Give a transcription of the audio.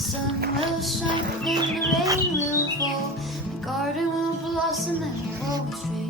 sun will shine and the rain will fall. My garden will blossom and the will stray.